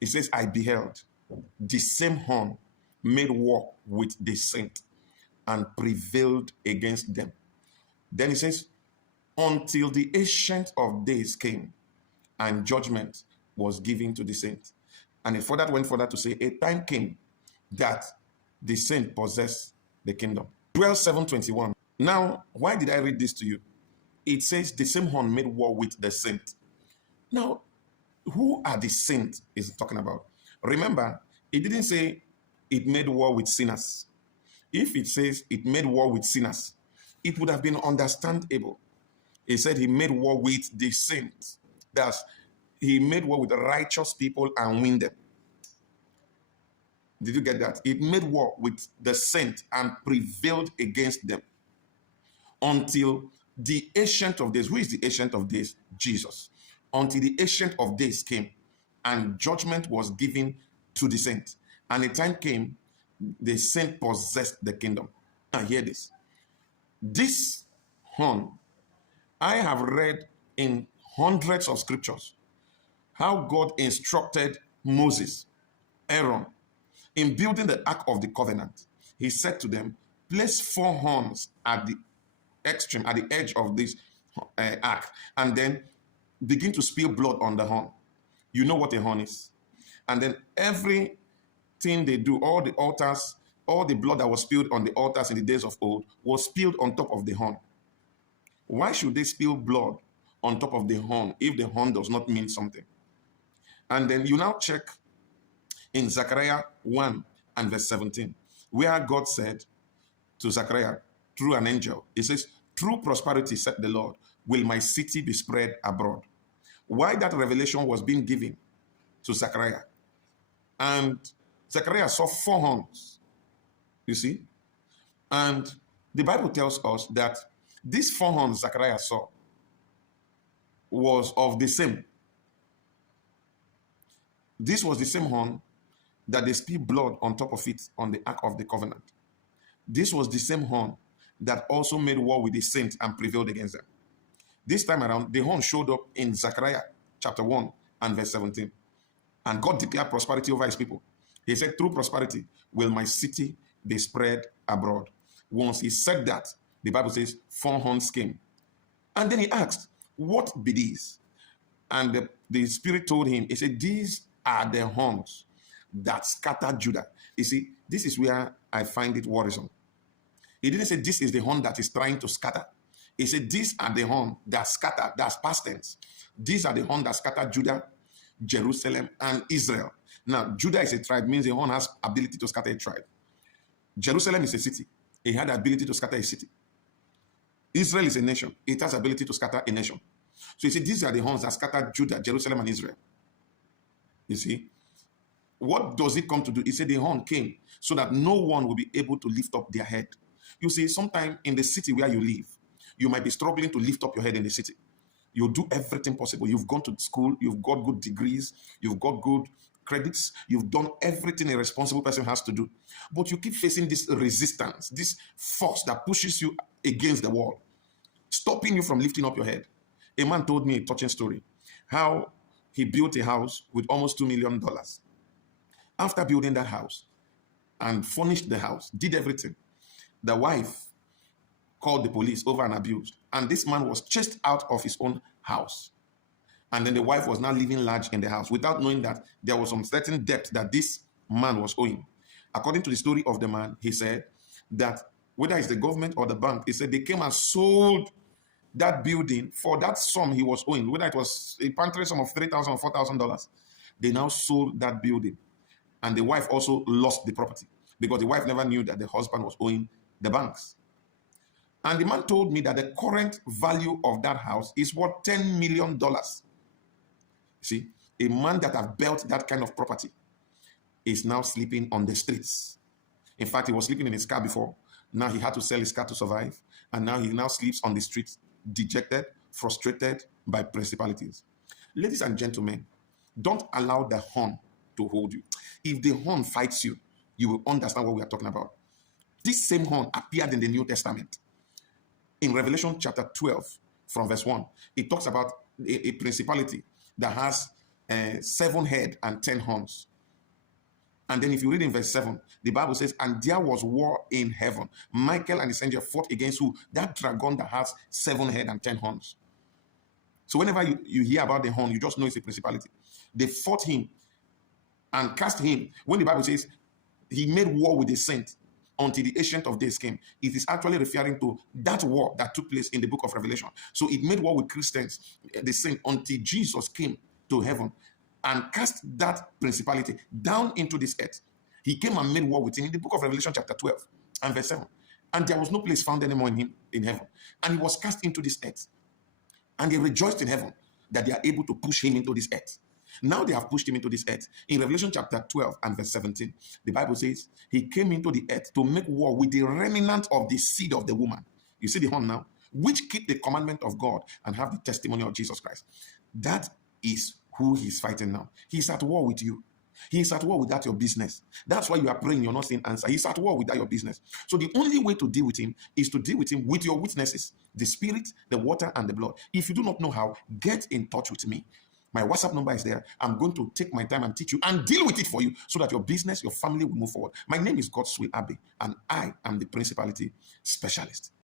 It says, I beheld the same horn made war with the saint and prevailed against them. Then it says, until the ancient of days came and judgment was given to the saint. And it further went further to say, a time came that the saint possessed the kingdom. Joel 7:21. Now, why did I read this to you? It says the same horn made war with the saint. Now, who are the saints is talking about? Remember, it didn't say it made war with sinners. If it says it made war with sinners, it would have been understandable. He said he made war with the saints. That's, he made war with the righteous people and win them. Did you get that? It made war with the saint and prevailed against them until the ancient of days. Who is the ancient of days? Jesus. Until the ancient of days came and judgment was given to the saint. And a time came, the saint possessed the kingdom. Now hear this. This horn, I have read in hundreds of scriptures how God instructed Moses, Aaron, in building the Ark of the Covenant. He said to them, place 4 horns at the extreme, at the edge of this ark, and then begin to spill blood on the horn. You know what a horn is. And then everything they do, all the altars, all the blood that was spilled on the altars in the days of old was spilled on top of the horn. Why should they spill blood on top of the horn if the horn does not mean something? And then you now check in Zechariah 1 and verse 17, where God said to Zechariah through an angel, he says, through prosperity, said the Lord, will my city be spread abroad. Why that revelation was being given to Zechariah. And Zechariah saw 4 horns, you see. And the Bible tells us that these 4 horns Zechariah saw was of the same. This was the same horn that they spilled blood on top of it on the Ark of the Covenant. This was the same horn that also made war with the saints and prevailed against them. This time around, the horn showed up in Zechariah chapter 1 and verse 17. And God declared prosperity over his people. He said, through prosperity will my city be spread abroad. Once he said that, the Bible says 4 horns came. And then he asked, what be these? And the Spirit told him, he said, these are the horns that scattered Judah. You see, this is where I find it worrisome. He didn't say this is the horn that is trying to scatter. He said these are the horn that scattered, that's past tense. These are the horn that scattered Judah, Jerusalem, and Israel. Now, Judah is a tribe, means the horn has ability to scatter a tribe. Jerusalem is a city. It had the ability to scatter a city. Israel is a nation. It has ability to scatter a nation. So you see, these are the horns that scattered Judah, Jerusalem, and Israel. You see? What does it come to do? He said the horn came so that no one will be able to lift up their head. You see, sometime in the city where you live, you might be struggling to lift up your head in the city. You do everything possible. You've gone to school, you've got good degrees, you've got good credits, you've done everything a responsible person has to do. But you keep facing this resistance, this force that pushes you against the wall, stopping you from lifting up your head. A man told me a touching story, how he built a house with almost $2 million. After building that house and furnished the house, did everything, the wife called the police over an abuse, and this man was chased out of his own house. And then the wife was now living large in the house without knowing that there was some certain debt that this man was owing. According to the story of the man, he said that whether it's the government or the bank, he said they came and sold that building for that sum he was owing, whether it was a pantry sum of $3,000 or $4,000. They now sold that building. And the wife also lost the property because the wife never knew that the husband was owing the banks. And the man told me that the current value of that house is worth $10 million. See, a man that has built that kind of property is now sleeping on the streets. In fact, he was sleeping in his car before. Now he had to sell his car to survive. And now he now sleeps on the streets, dejected, frustrated by principalities. Ladies and gentlemen, don't allow the horn to hold you. If the horn fights you, you will understand what we are talking about. This same horn appeared in the New Testament. In Revelation chapter 12, from verse 1, it talks about a principality that has 7 head and 10 horns. And then if you read in verse 7, the Bible says, and there was war in heaven. Michael and his angel fought against who? That dragon that has 7 head and 10 horns. So whenever you hear about the horn, you just know it's a principality. They fought him and cast him. When the Bible says he made war with the saint until the Ancient of Days came, it is actually referring to that war that took place in the book of Revelation. So it made war with Christians, the saint, until Jesus came to heaven and cast that principality down into this earth. He came and made war with him in the book of Revelation chapter 12 and verse 7. And there was no place found anymore in him in heaven. And he was cast into this earth. And they rejoiced in heaven that they are able to push him into this earth. Now they have pushed him into this earth. In Revelation chapter 12 and verse 17, the Bible says he came into the earth to make war with the remnant of the seed of the woman. You see the horn now? Which keep the commandment of God and have the testimony of Jesus Christ. That is who he's fighting now. He's at war with you. He's at war with that your business. That's why you are praying, you're not seeing answer. He's at war with that your business. So the only way to deal with him is to deal with him with your witnesses, the spirit, the water, and the blood. If you do not know how, get in touch with me. My WhatsApp number is there. I'm going to take my time and teach you and deal with it for you so that your business, your family will move forward. My name is Godswill Abbey, and I am the principality specialist.